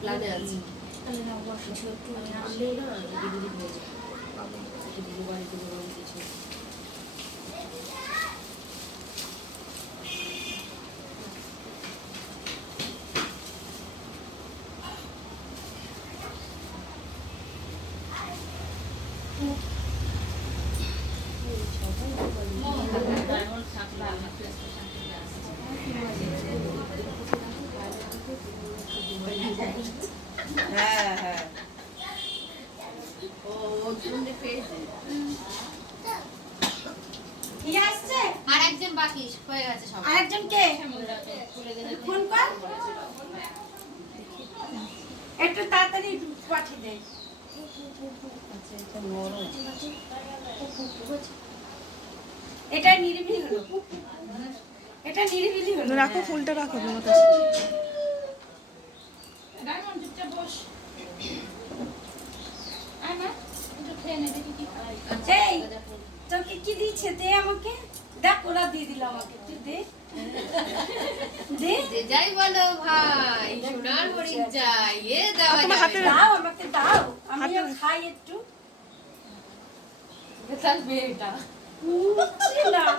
প্ল্যানে আছে প্ল্যানে বসো কিছু একটু আনলেও না দিদি দিদি হয়ে বাড়িতে কিছু বাকি হয়ে গেছে সব আরেকজন কে? ফোন কর। একটু তাড়াতাড়ি পাঠিয়ে দে। এটা নিরিবিলি হলো। এটা নিরিবিলি হলো। রাখো ফুলটা রাখো মমতা এই তোকে কি দিচ্ছে? দে আমাকে। দেখ ওরা দিয়ে দিল আমাকে। তুই দে। দে। যাই বলো ভাই সোনার হরিণ যাই। এ দেওয়া তোমার যাবে হাতে না। দাও আমাকে দাও। আমিও খাই একটু। বেতাল মেয়েটা। না।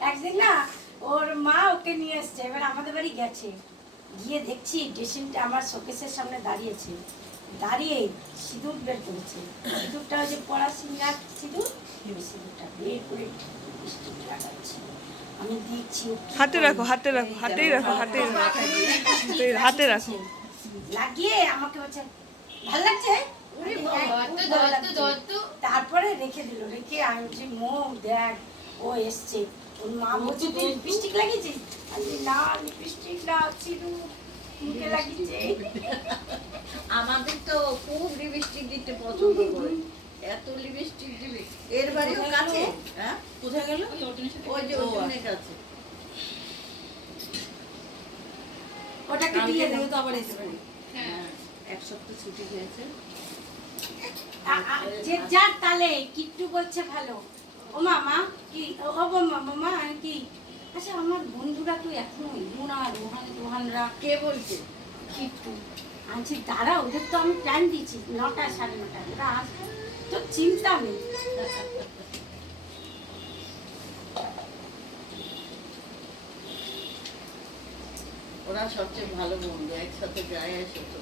একদিন না ওর মা ওকে নিয়ে এসছে। এবার আমাদের বাড়ি গেছে। গিয়ে দেখছি ড্রেসিংটা আমার শোকেসের সামনে দাঁড়িয়েছে। দাঁড়িয়ে সিঁদুর বের করেছে। সিঁদুরটা যে পড়া সিঙ্গার সিঁদুর ওই সিঁদুরটা বের করে লাগাচ্ছে। আমি কি হাতে রাখো হাতে রাখো হাতেই রাখো হাতে- হাতে রাখো লাগিয়ে আমাকে বলছে ভালো লাগছে। তারপরে রেখে দিল রেখে আমি বলছি মৌ দেখ ও এসছে। ওর মা বলছে তুই লিপস্টিক লাগিয়েছিস? আমি না লিপস্টিক না চিরু মুখে লাগিয়েছে আমাদের তো খুব লিপস্টিক দিতে পছন্দ করে। এত লিপস্টিক দিবে। এর বাড়িও কাছে হ্যাঁ? কোথায় গেল? ওই যে ওখানে কাছে ওটাকে দিয়ে দেবো তো আবার স্কুল হ্যাঁ। এক সপ্তাহ ছুটি হয়েছে। যে যার তালে কিট্টু বলছে ভালো। ও মামা কি ও মামা মামা কি। আচ্ছা আমার বন্ধুরা তো এখনও রোহান রোহানরা কে বলছে? কিট্টু। আনছি দাঁড়া ওদের তো আমি টাইম দিয়েছি নটা সাড়ে নটা ওরা আসবে। তো চিন্তা নেই। ওরা সবচেয়ে ভালো বন্ধু একসাথে যায় আসে তো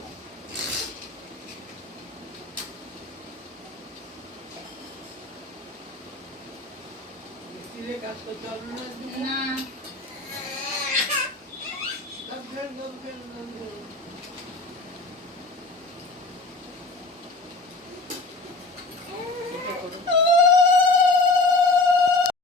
না।